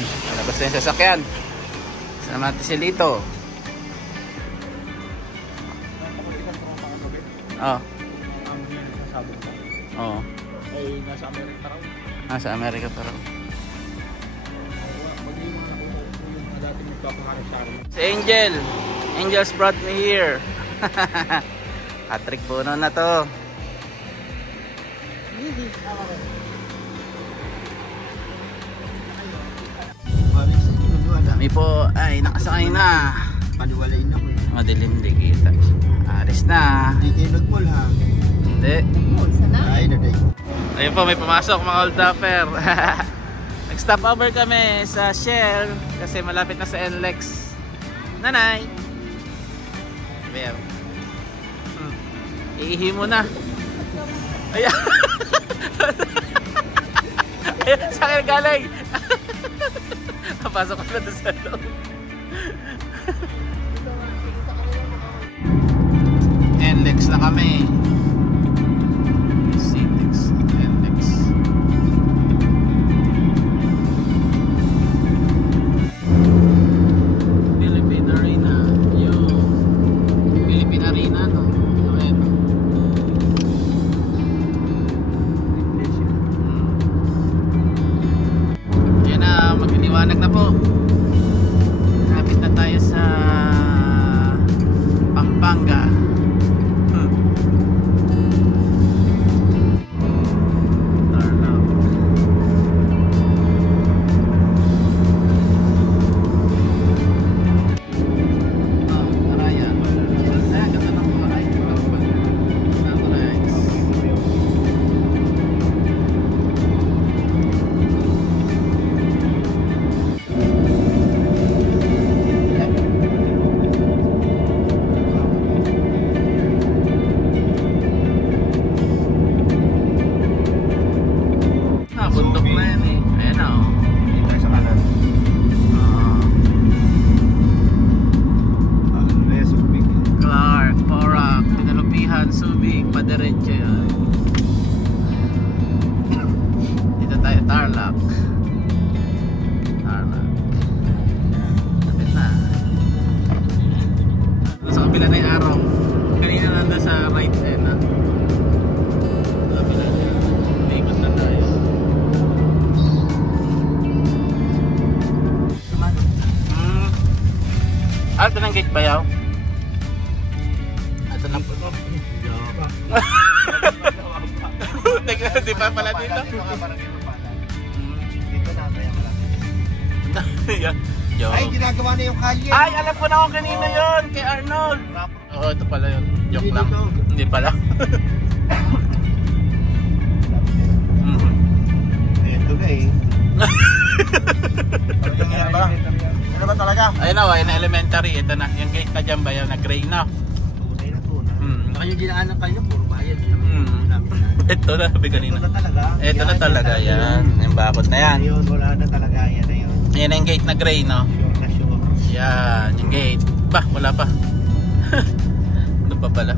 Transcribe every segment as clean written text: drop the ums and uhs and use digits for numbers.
Yan, nalabas na yung sasakyan. Sama natin si Lito. Oh. Oh. Ay, nasa Amerika raw. Nasa Amerika pa raw. Si Angel. Angel's brought me here. Hat-trick puno na to. Kami po ay nakasakay na. Paniwalain ako eh. Madilim, di kita. Aris na. Hindi kayo nag-mall ha? Hindi. Nag-mall sana? Ay, naday. Ayun po, may pumasok mga old dapper. Nag-stop over kami sa Shell kasi malapit na sa NLEX. Nanay! Bear. Iihi mo na. Ayan. Ayan, sa akin galing. Pasok ko na doon sa loob. NLEX na kami. CTEX, NLEX. Philippine Arena. Yung Philippine Arena, no? Ayan. Yan na, magliliwanag na po. Lapit na tayo sa Pampanga. Bundok na yan eh. Ayan o. Dito sa kanan. Subic. Clark, Porac, Pinalupihan, Subic, Padiretso yan. Dito tayo, Tarlac. Tarlac. Lapit na. Doon sa kabila na yung araw. Kanina nandun sa right end na. Sa kabila na yun. Ikot na tayo. Ito ng gate ba yaw? Ito ng puto. Di pa pala dito? Dito na tayo malapit. Ay, ginagawa na yung kalye. Ay, alam ko na ako kanina yun. Kay Arnold. Oo, ito pala yun. Joke lang. Hindi pala. Ito na eh. Ano ba talaga? Ayun na, ayun na elementary. Ito na. Yung gate na dyan ba yun? Na-gray na. Tunay na tunay. Saka yung dinaanan kayo, puro bayad. Ito na, sabi kanina. Ito na talaga. Ito na talaga yan. Yung bakod na yan. Ayun, wala na talaga. Yan na yun. Ayan na yung gate na gray, no? Sure na sure. Yan, yung gate. Bah, wala pa. Ano pa pala?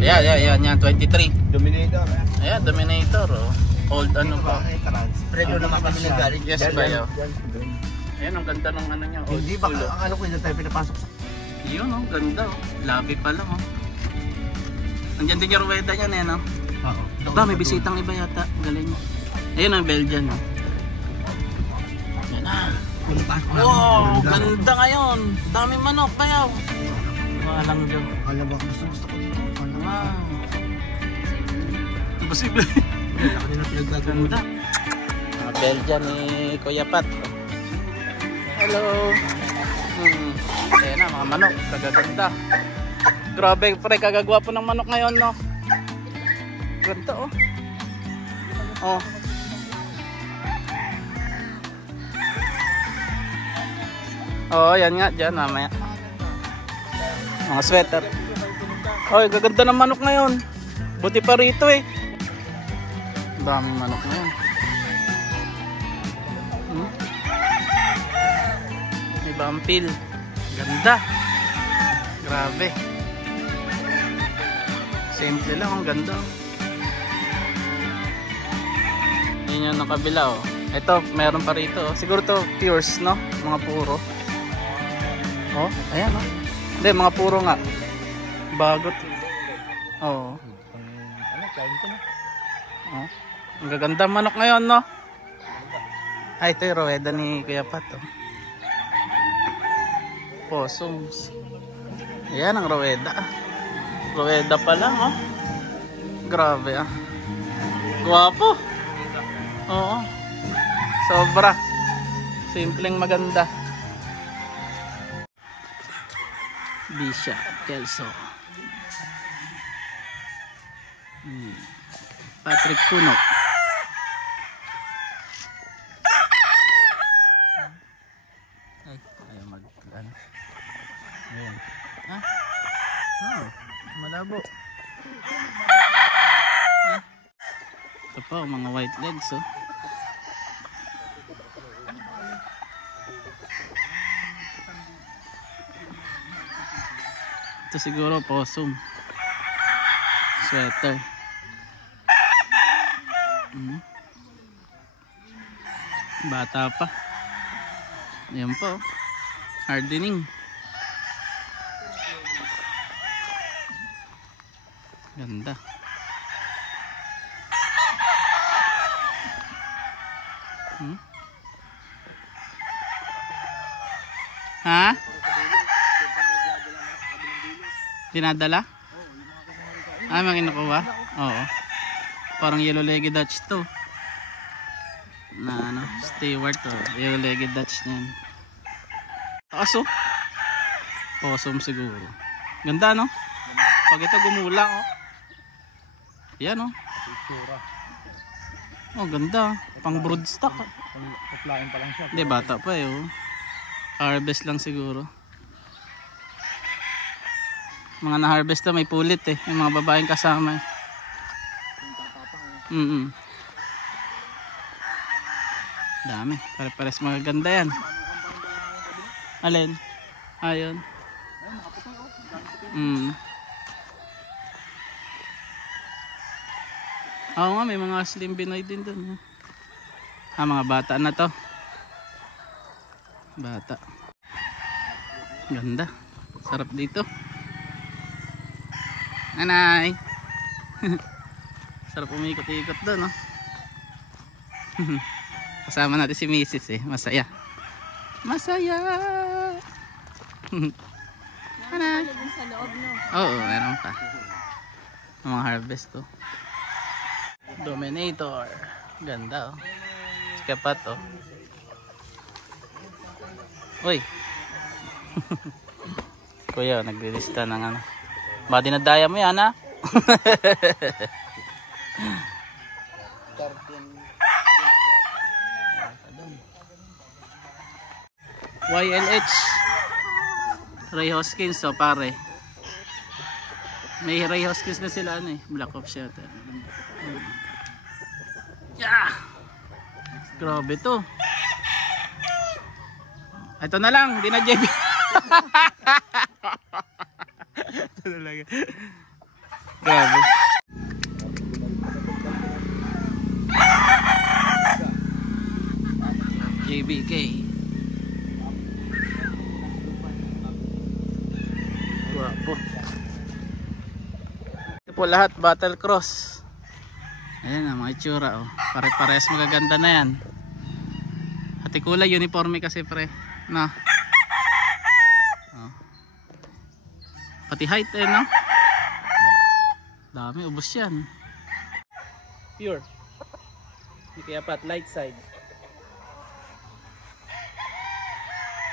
Ayan, yan, 23. Dominator. Ayan, Dominator, oh. Old ano pa. Predo naman kami nagaling. Yes ba yun? Ayan, ang ganda ng ano niya. Old Hindi ba school, oh. ang ano ko hindi tayo pinapasok sa... Yun, oh, ganda, oh. Labi pa lang, oh. Nandiyan din yung ruweda niyan, eh, no? Oo. Ba, may bisitang iba yata. Galing. Ayun ang Belgian, oh. Yan na. Wow, ganda ngayon. Daming manok, bayaw. Walang dyan. Alam ba, gusto ko dito. Wow. Imposible. Kanina pinagdagawin. Ganda. Mga Belgian ni Kuya Pat. Hello. Ayan na, mga manok. Kagaganda. Grabe, pre, kagagwapo ng manok ngayon, no? Ganda, oh. Oh. Oh, yan nga, dyan, mamaya. Mga sweater. Oh, gaganda ng manok ngayon. Buti pa rito, eh. Daming manok ngayon. May bampil. Ganda. Grabe. Simple lang, ang ganda. Yan yung nakabila, oh. Ito, meron pa rito. Siguro to pures, no? Mga puro. Oh, ayan, oh. Hindi, mga puro nga. Bagot. Oo. Oh. Ang gaganda manok ngayon, no? Ay, ito yung ruweda ni Kuya Pat, oh. Possums. Ayan ang ruweda. Ruweda pa lang, oh. Grabe, ah. Guwapo. Oo. Sobra. Simpleng maganda. Bisha, Kelso. Patrick Punok. Ay, ayaw ano. Ayan. Ah? Oh, malabo. Ah. Ito pa, mga white legs, oh. Ito siguro possum. Sweater. Bata pa. Ayan po. Hardening. Ganda. Ha? Dinadala? Ah, may kinukuha? Oo. Parang yellow-legged Dutch to. Na ano, steward to. Yellow-legged Dutch na yan. Taas, oh. Possum siguro. Ganda, no? Pag ito gumula, oh. Yan, oh. Oh, ganda. Pang broodstock. Paplain pa lang siya. Hindi, bata pa eh, oh. Harvest lang siguro. Mga na-harvest na may pulit eh. Yung mga babaeng kasama eh. Dami. Pare-pares magaganda yan. Alin? Ayun. Oo nga, may mga slim Binoy din dun. Ah, mga bata na to. Bata. Ganda. Sarap dito. Nanay. Sarap umikot-ikot doon, no? Kasama natin si Mrs. eh. Masaya. Masaya. Nanay. Sa loob, no? Oo, meron pa. Mga harvest to. Dominator. Ganda, oh. Kapat, oh. Uy. Kuya, naglilista ng ano. Ba dinadaya mo yan, ha? YLH Ray Hoskins, so pare. May Ray Hoskins na sila, ano eh. Black Ops yata. Yeah! Grabe to. Ito na lang, di na JB. Ito na lang. Grabe. JBK. Guwapo. Ito po lahat, Battle Cross. Ayan ang mga itsura, oh. Pare-pares magaganda na yan. Hati kulay, uniforme kasi pre. No? Oh. Pati height eh, no? Dami, ubos yan. Pure. Hindi kaya pat, light side.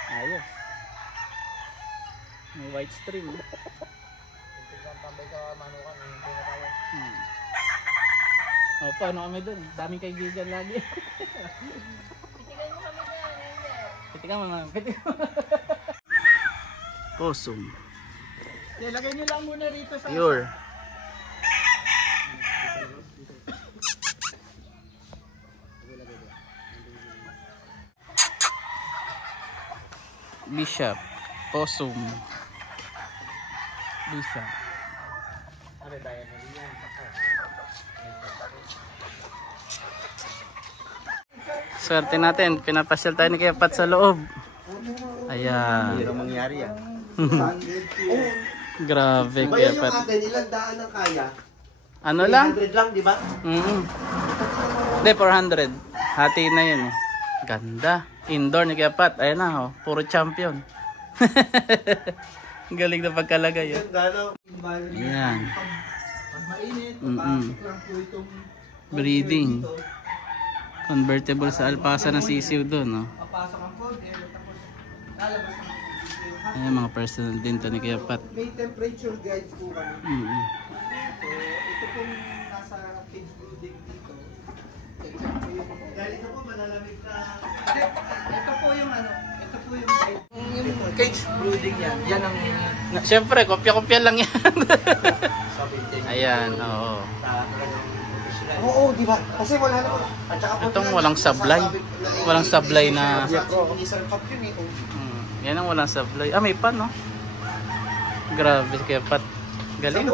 Ayos. May white stream. Oh, paano kami dun? Daming kaibigan lagi. Pitigan mo kami dyan. Pitigan mo naman. Possum. Lagay nyo lang muna rito sa Pure. Bishop. Possum. Bishop. Swerte natin. Pinapasyal tayo ni Kuya Pat sa loob. Ayan. Hindi mangyari yan. Grabe, Ba Kuya yung Pat. atin, ilang daan ang kaya? Ano lang? 100 lang, di ba? Hindi, 400. Hati na yun eh. Ganda. Indoor ni Kuya Pat. Ayan na, oh. Puro champion. Galing na pagkalagay. Oh. Ayan. Breeding. Convertible sa alpasa na sisiw doon. Oh. Ayan, mga personal din to ni Kuya Pat. May temperature guides po kami. Ito pong nasa cage brooding dito. Dahil ito po malalamig na. Ito po yung ano, ito po yung guide. Yung cage brooding yan. Yan ang Siyempre, kopya-kopya lang yan. sabi niya. Ayan, oo. Oo, di ba? Kasi wala naman. At saka po Itong walang sablay. Walang sablay na... Isang cup yun eh. Yan ang walang sablay. Ah, may pan, no? Grabe, Kuya Pat. Galing.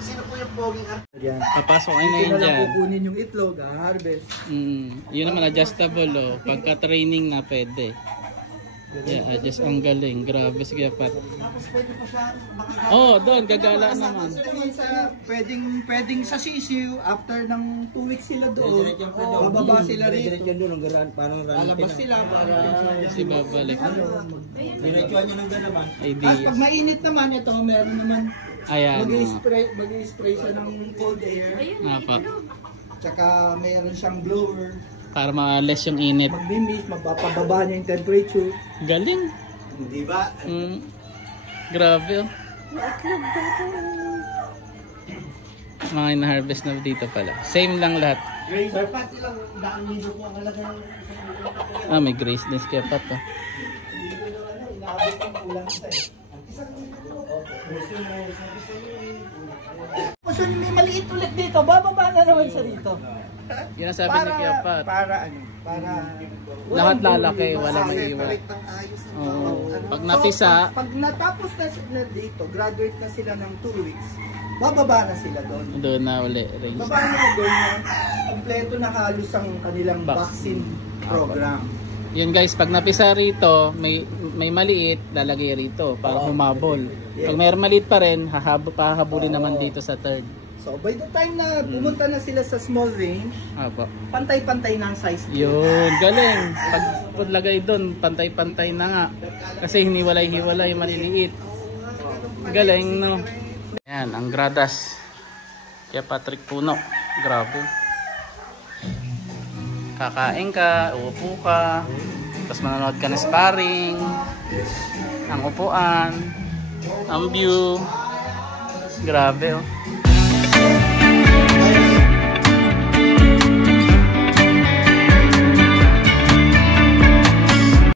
Sino po yung poging Yan. Papasok ay na yun Ito na lang dyan. kukunin yung itlog, harvest. Yun naman, adjustable, oh. Pagka-training na, pwede. Yeah, adjust ang galing. Grabe, si Kuya Pat. Tapos pwede pa siya Oh, doon, gagala naman. Pwedeng sa sisiu, after ng 2 weeks sila doon, bababa sila rito. Lalabas sila para Si babalik. diretsuhan nyo ng ganaman. Tapos Idea. pag mainit naman, ito meron naman, Ayan, oh. mag-spray siya ng cold air. Nga pa. Tsaka meron siyang blower. Para ma-less yung init. Magbimis, magpapababa niya yung temperature. Galing. Di ba? Grabe, oh. Mga ina-harvest na dito pala. Same lang lahat. Sir Pat, ilang daan libo po ang halaga ng May grace din si Kuya Pat, oh. inaabot ang kulang sa eh. Kasi may maliit ulit dito, bababa na naman siya dito. Yun ang sabi ni Kuya Pat. Para Lahat lalaki, wala may iwan. Separate ng ayos. Oo. Pag napisa, pag natapos na sila dito, graduate na sila ng 2 weeks, bababa na sila doon. doon na uli. Race. Bababa na doon na kompleto na halos ang kanilang vaccine program. Yun guys, pag napisa rito, may maliit, lalagay rito para humabol. Pag may maliit pa rin, hahabulin naman dito sa third. So by the time na pumunta na sila sa small range, Apo. pantay-pantay na ang size. Yun, galing. Pag lagay doon, pantay-pantay na nga. Kasi hiniwalay-hiwalay, maliliit. Galing, no? Yan, ang gradas. Kaya Patrick Puno. Grabe. Kakain ka, uupo ka, tapos manonood ka ng sparring, ang upuan, ang view. Grabe, oh.